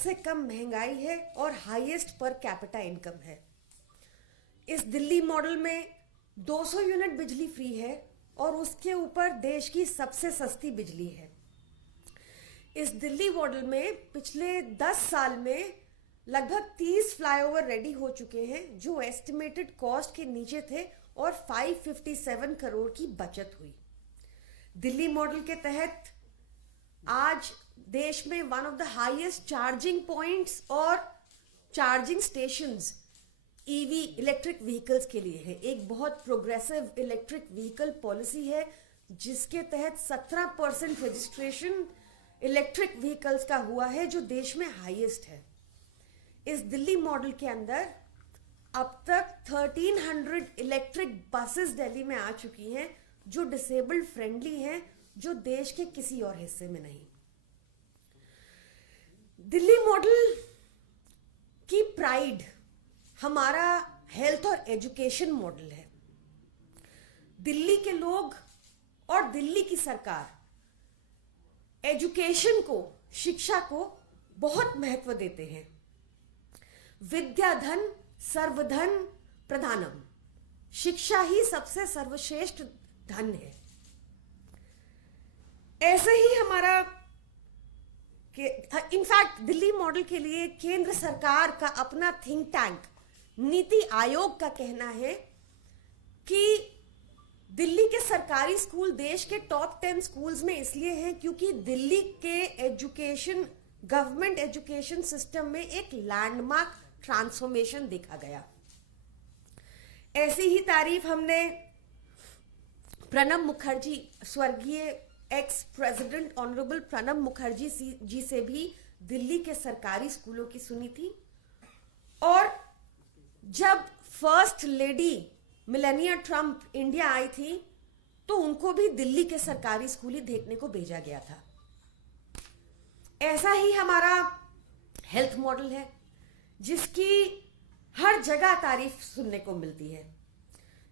सबसे कम महंगाई है और हाईएस्ट पर कैपिटा इनकम है। इस दिल्ली मॉडल में 200 यूनिट बिजली फ्री है और उसके ऊपर देश की सबसे सस्ती बिजली है। इस दिल्ली मॉडल में पिछले 10 साल में लगभग 30 फ्लाईओवर रेडी हो चुके हैं जो एस्टिमेटेड कॉस्ट के नीचे थे और 557 करोड़ की बचत हुई। दिल्ली मॉडल के तहत आज देश में one of the highest charging points और charging stations EV electric vehicles के लिए है। एक बहुत प्रोग्रेसिव इलेक्ट्रिक व्हीकल पॉलिसी है जिसके तहत 17% रजिस्ट्रेशन इलेक्ट्रिक व्हीकल्स का हुआ है जो देश में हाईएस्ट है। इस दिल्ली मॉडल के अंदर अब तक 1300 इलेक्ट्रिक बसेस दिल्ली में आ चुकी हैं जो डिसेबल्ड फ्रेंडली हैं, जो देश के किसी और हिस्से में नहीं। दिल्ली मॉडल की प्राइड हमारा हेल्थ और एजुकेशन मॉडल है। दिल्ली के लोग और दिल्ली की सरकार एजुकेशन को, शिक्षा को बहुत महत्व देते हैं। विद्या धन सर्वधन प्रधानम, शिक्षा ही सबसे सर्वश्रेष्ठ धन है। ऐसे ही हमारा इनफैक्ट दिल्ली मॉडल के लिए केंद्र सरकार का अपना थिंक टैंक नीति आयोग का कहना है कि दिल्ली के सरकारी स्कूल देश के टॉप 10 स्कूल्स में इसलिए हैं क्योंकि दिल्ली के एजुकेशन, गवर्नमेंट एजुकेशन सिस्टम में एक लैंडमार्क ट्रांसफॉर्मेशन देखा गया। ऐसी ही तारीफ हमने प्रणब मुखर्जी, स्वर्गीय ex president honourable Pranab Mukherjee ji से भी दिल्ली के सरकारी स्कूलों की सुनी थी। और जब first lady Melania Trump India आई थी तो उनको भी दिल्ली के सरकारी स्कूल ही देखने को भेजा गया था। ऐसा ही हमारा हेल्थ मॉडल है जिसकी हर जगह तारीफ सुनने को मिलती है।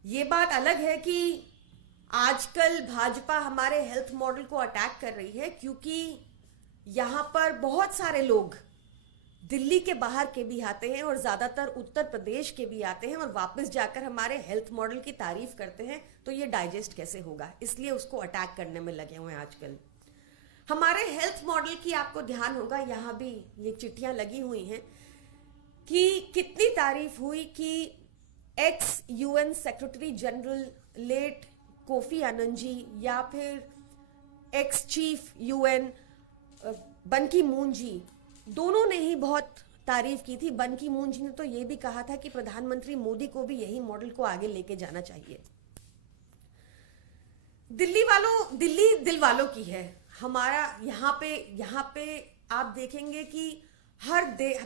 ये बात अलग है कि आजकल भाजपा हमारे हेल्थ मॉडल को अटैक कर रही है क्योंकि यहां पर बहुत सारे लोग दिल्ली के बाहर के भी आते हैं और ज्यादातर उत्तर प्रदेश के भी आते हैं और वापस जाकर हमारे हेल्थ मॉडल की तारीफ करते हैं, तो ये डाइजेस्ट कैसे होगा, इसलिए उसको अटैक करने में लगे हुए हैं आजकल। हमारे हेल्थ मॉडल की आपको ध्यान होगा, यहां भी ये चिट्ठियां लगी हुई हैं कि कितनी तारीफ हुई कि ex UN secretary general late Kofi Annan ji या फिर एक्स चीफ यूएन बन की मून जी, दोनों ने ही बहुत तारीफ की थी। बन की मून जी ने तो ये भी कहा था कि प्रधानमंत्री मोदी को भी यही मॉडल को आगे लेके जाना चाहिए। दिल्ली दिल वालों की है। हमारा यहाँ पे आप देखेंगे कि हर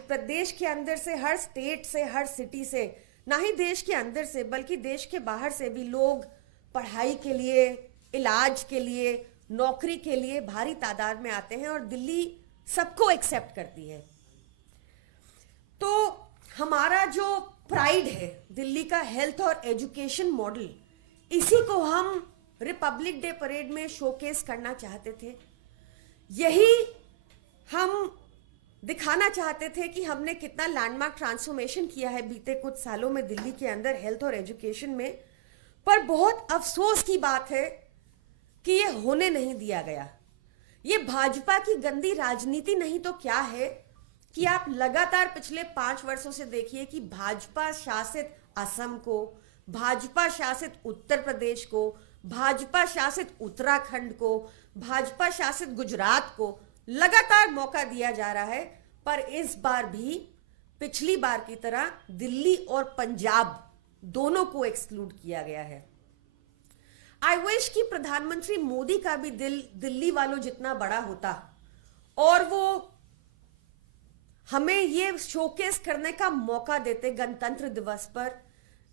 प्रदेश के अंदर से, हर स्टेट से, हर सिटी से, ना ही देश के अंदर से बल्कि देश के बाहर से भी लोग पढ़ाई के लिए, इलाज के लिए, नौकरी के लिए भारी तादाद में आते हैं और दिल्ली सबको एक्सेप्ट करती है। तो हमारा जो प्राइड है दिल्ली का हेल्थ और एजुकेशन मॉडल, इसी को हम रिपब्लिक डे परेड में शोकेस करना चाहते थे। यही हम दिखाना चाहते थे कि हमने कितना लैंडमार्क ट्रांसफॉर्मेशन किया है बीते कुछ सालों में दिल्ली के अंदर हेल्थ और एजुकेशन में। पर बहुत अफसोस की बात है कि ये होने नहीं दिया गया। ये भाजपा की गंदी राजनीति नहीं तो क्या है कि आप लगातार पिछले 5 वर्षों से देखिए कि भाजपा शासित असम को, भाजपा शासित उत्तर प्रदेश को, भाजपा शासित उत्तराखंड को, भाजपा शासित गुजरात को लगातार मौका दिया जा रहा है। पर इस बार भी पिछली बार की तरह दिल्ली और पंजाब दोनों को एक्सक्लूड किया गया है। आई विश कि प्रधानमंत्री मोदी का भी दिल दिल्ली वालों जितना बड़ा होता और वो हमें ये शोकेस करने का मौका देते गणतंत्र दिवस पर।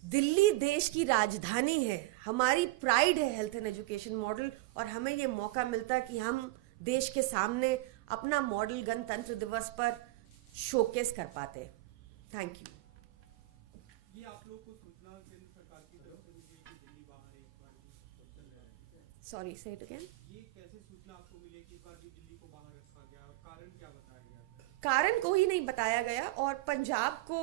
दिल्ली देश की राजधानी है, हमारी प्राइड है हेल्थ एंड एजुकेशन मॉडल, और हमें ये मौका मिलता कि हम देश के सामने अपना मॉडल गणतंत्र दिवस पर शोकेस कर पाते। Thank you. ये आप लोग को सूचना केंद्र सरकार की तरफ से मिली कि दिल्ली बाहर एक बार चल रहा है? सॉरी, से इट अगेन। ये कैसे सूचना आपको मिली कि इस बार भी दिल्ली को बाहर रखा गया और कारण क्या बताया गया? कारण को ही नहीं बताया गया। और पंजाब को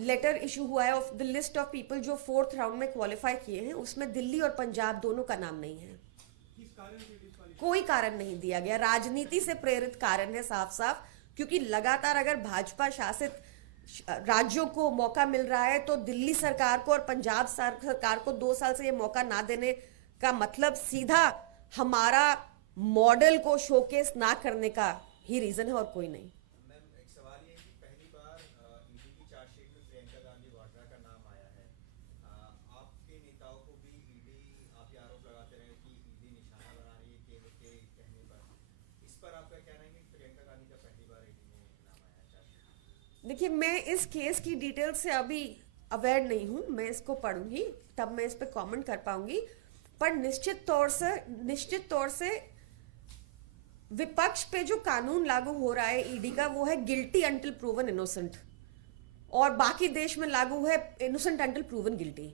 लेटर इशू हुआ है of the list of people जो 4th राउंड में क्वालिफाई किए हैं, उसमें दिल्ली और पंजाब दोनों का नाम नहीं है। किस कारण से डिस्क्वालीफाई? कोई कारण नहीं दिया गया, राजनीति से प्रेरित कारण है साफ साफ। क्योंकि लगातार अगर भाजपा शासित राज्यों को मौका मिल रहा है तो दिल्ली सरकार को और पंजाब सरकार को 2 साल से ये मौका ना देने का मतलब सीधा हमारा मॉडल को शोकेस ना करने का ही रीजन है और कोई नहीं। मैम, एक सवाल ये है कि पहली बार ईडी की चार्जशीट में प्रियंका गांधी वाड्रा का नाम आया है। आपके नेताओं को भी ईडी, आप ये आरोप लगाते रहे कि ईडी निशाना बना रही है केंद्र के कहने पर, इस पर आपका कहना है कि प्रियंका गांधी का पहली बार ईडी में नाम आया है चार्जशीट? देखिए, मैं इस केस की डिटेल से अभी अवेयर नहीं हूं, मैं इसको पढ़ूंगी तब मैं इस पे कमेंट कर पाऊंगी। पर निश्चित तौर से विपक्ष पे जो कानून लागू हो रहा है ईडी का, वो है गिल्टी अंटिल प्रूवन इनोसेंट, और बाकी देश में लागू है innocent until proven guilty.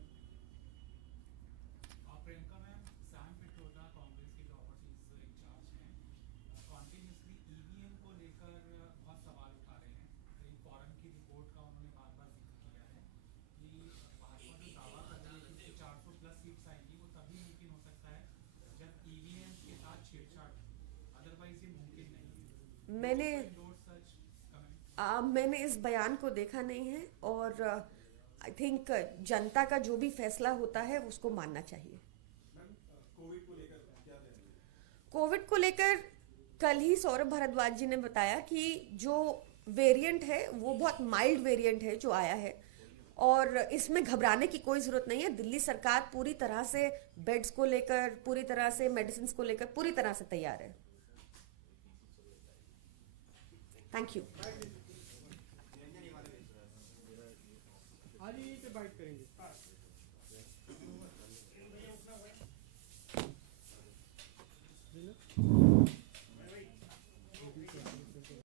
Priyanka ma'am, Sam Pitroda Congress के जो ओवरसीज इंचार्ज हैं, कॉन्टिन्यूसली ईवीएम को लेकर बहुत सवाल उठा रहे हैं। एक फॉरम की रिपोर्ट का उन्होंने बार बार जिक्र किया है कि भाजपा जो दावा कर रही है कि 400 प्लस सीट्स आएंगी, वो तभी मुमकिन हो सकता है जब ईवीएम के साथ छेड़छाड़, अदरवाइज ये मुमकिन नहीं है। मैंने Endorse such comment? मैंने इस बयान को देखा नहीं है, और आई थिंक जनता का जो भी फैसला होता है उसको मानना चाहिए। कोविड को लेकर क्या कहेंगे? कोविड को लेकर कल ही सौरभ भारद्वाज जी ने बताया कि जो वेरिएंट है वो बहुत माइल्ड वेरिएंट है जो आया है, और इसमें घबराने की कोई जरूरत नहीं है। दिल्ली सरकार पूरी तरह से बेड्स को लेकर, पूरी तरह से मेडिसिन को लेकर पूरी तरह से तैयार है। Thank you. आज यहीं पे बाइट करेंगे। है ना?